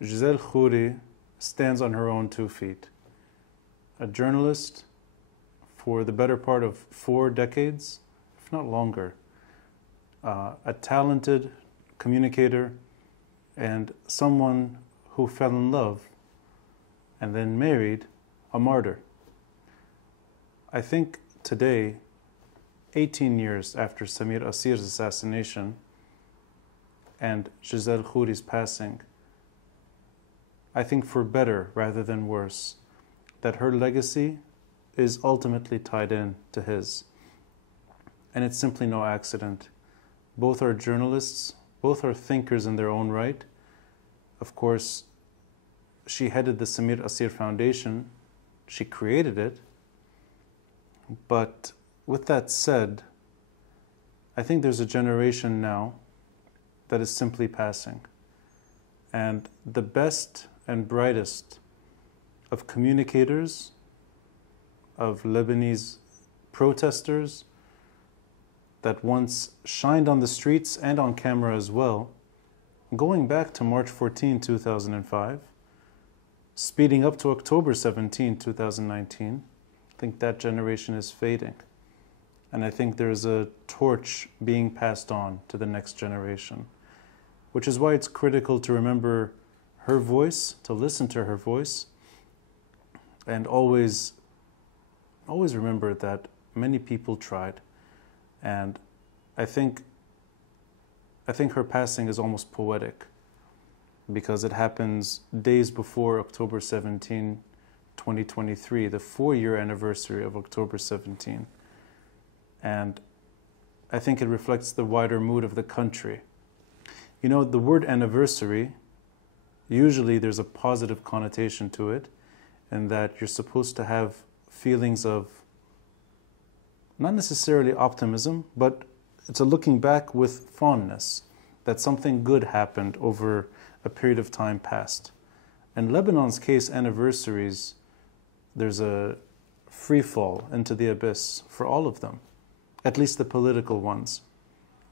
Gisele Khoury stands on her own 2 feet. A journalist for the better part of 4 decades, if not longer. A talented communicator and someone who fell in love and then married a martyr. I think today, 18 years after Samir Asir's assassination and Gisele Khoury's passing, I think for better rather than worse, that her legacy is ultimately tied in to his. And it's simply no accident. Both are journalists, both are thinkers in their own right. Of course, she headed the Samir Asir Foundation. She created it. But with that said, I think there's a generation now that is simply passing. And the best and brightest of communicators, of Lebanese protesters that once shined on the streets and on camera as well, going back to March 14, 2005, speeding up to October 17, 2019, I think that generation is fading. And I think there's a torch being passed on to the next generation, which is why it's critical to remember her voice, to listen to her voice, and always remember that many people tried. And I think her passing is almost poetic because it happens days before October 17, 2023, the 4-year anniversary of October 17. And I think it reflects the wider mood of the country. You know, the word anniversary, usually there's a positive connotation to it, in that you're supposed to have feelings of not necessarily optimism, but it's a looking back with fondness, that something good happened over a period of time past. In Lebanon's case, anniversaries, there's a free fall into the abyss for all of them, at least the political ones.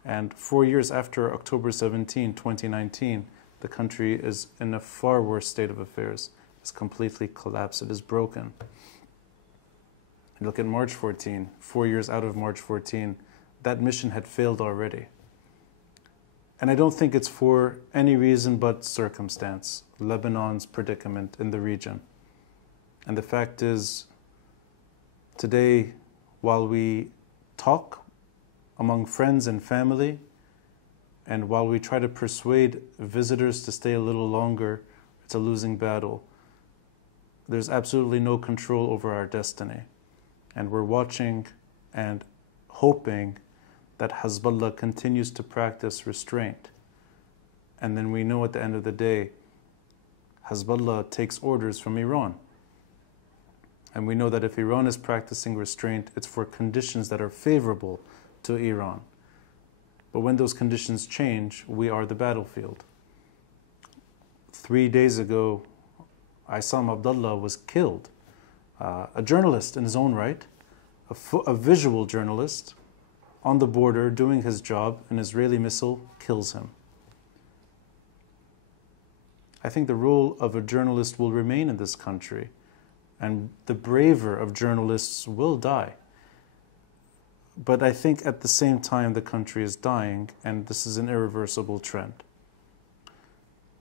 And 4 years after October 17, 2019, the country is in a far worse state of affairs. It's completely collapsed. It is broken. And look at March 14, 4 years out of March 14, that mission had failed already. And I don't think it's for any reason but circumstance, Lebanon's predicament in the region. And the fact is, today, while we talk among friends and family, and while we try to persuade visitors to stay a little longer, it's a losing battle. There's absolutely no control over our destiny. And we're watching and hoping that Hezbollah continues to practice restraint. And then we know at the end of the day, Hezbollah takes orders from Iran. And we know that if Iran is practicing restraint, it's for conditions that are favorable to Iran. But when those conditions change, we are the battlefield. 3 days ago, Isam Abdullah was killed. A journalist in his own right, a visual journalist on the border doing his job, an Israeli missile kills him. I think the role of a journalist will remain in this country, and the braver of journalists will die. But I think at the same time the country is dying, and this is an irreversible trend.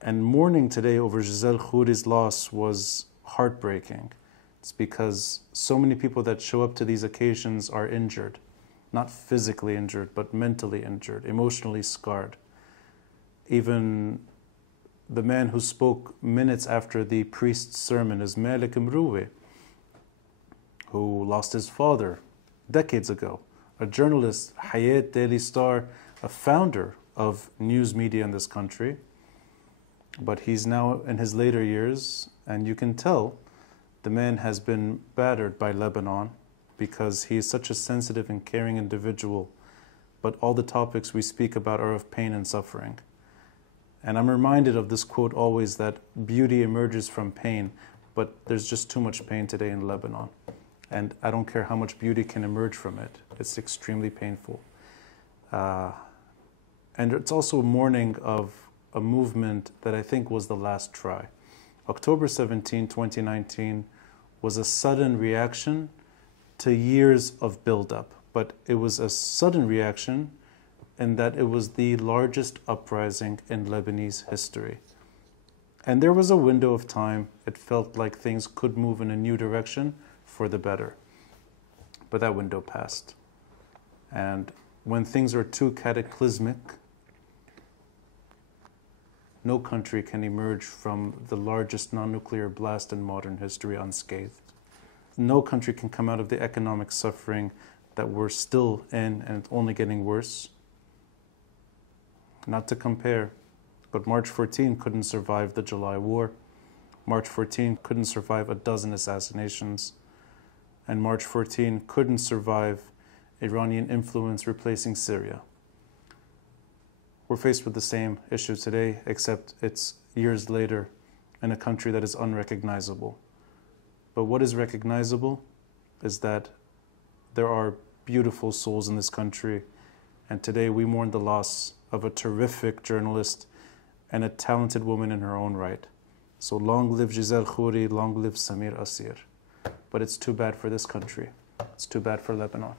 And mourning today over Gisele Khoury's loss was heartbreaking. It's because so many people that show up to these occasions are injured. Not physically injured, but mentally injured, emotionally scarred. Even the man who spoke minutes after the priest's sermon is Malik Mroué, who lost his father decades ago. A journalist, Hayat Daily Star, a founder of news media in this country. But he's now in his later years, and you can tell the man has been battered by Lebanon because he is such a sensitive and caring individual. But all the topics we speak about are of pain and suffering. And I'm reminded of this quote always, that beauty emerges from pain, but there's just too much pain today in Lebanon. And I don't care how much beauty can emerge from it. It's extremely painful. And it's also a mourning of a movement that I think was the last try. October 17, 2019 was a sudden reaction to years of buildup, but it was a sudden reaction in that it was the largest uprising in Lebanese history. And there was a window of time, it felt like things could move in a new direction for the better. But that window passed. And when things are too cataclysmic, no country can emerge from the largest non-nuclear blast in modern history unscathed. No country can come out of the economic suffering that we're still in, and it's only getting worse. Not to compare, but March 14 couldn't survive the July War. March 14 couldn't survive a dozen assassinations. And March 14 couldn't survive Iranian influence replacing Syria. We're faced with the same issue today, except it's years later in a country that is unrecognizable. But what is recognizable is that there are beautiful souls in this country, and today we mourn the loss of a terrific journalist and a talented woman in her own right. So long live Gisele Khoury, long live Samir Asir. But it's too bad for this country. It's too bad for Lebanon.